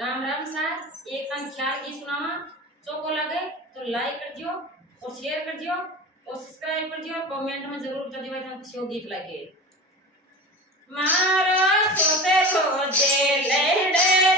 राम राम सा एक कान ख्याल की सुनावा चोको लगे तो लाइक कर दियो और शेयर कर दियो और सब्सक्राइब कर दियो और कमेंट में जरूर बता दियो भाई तुमको शो गीत लगे मारा छोटे रोजे लेड़े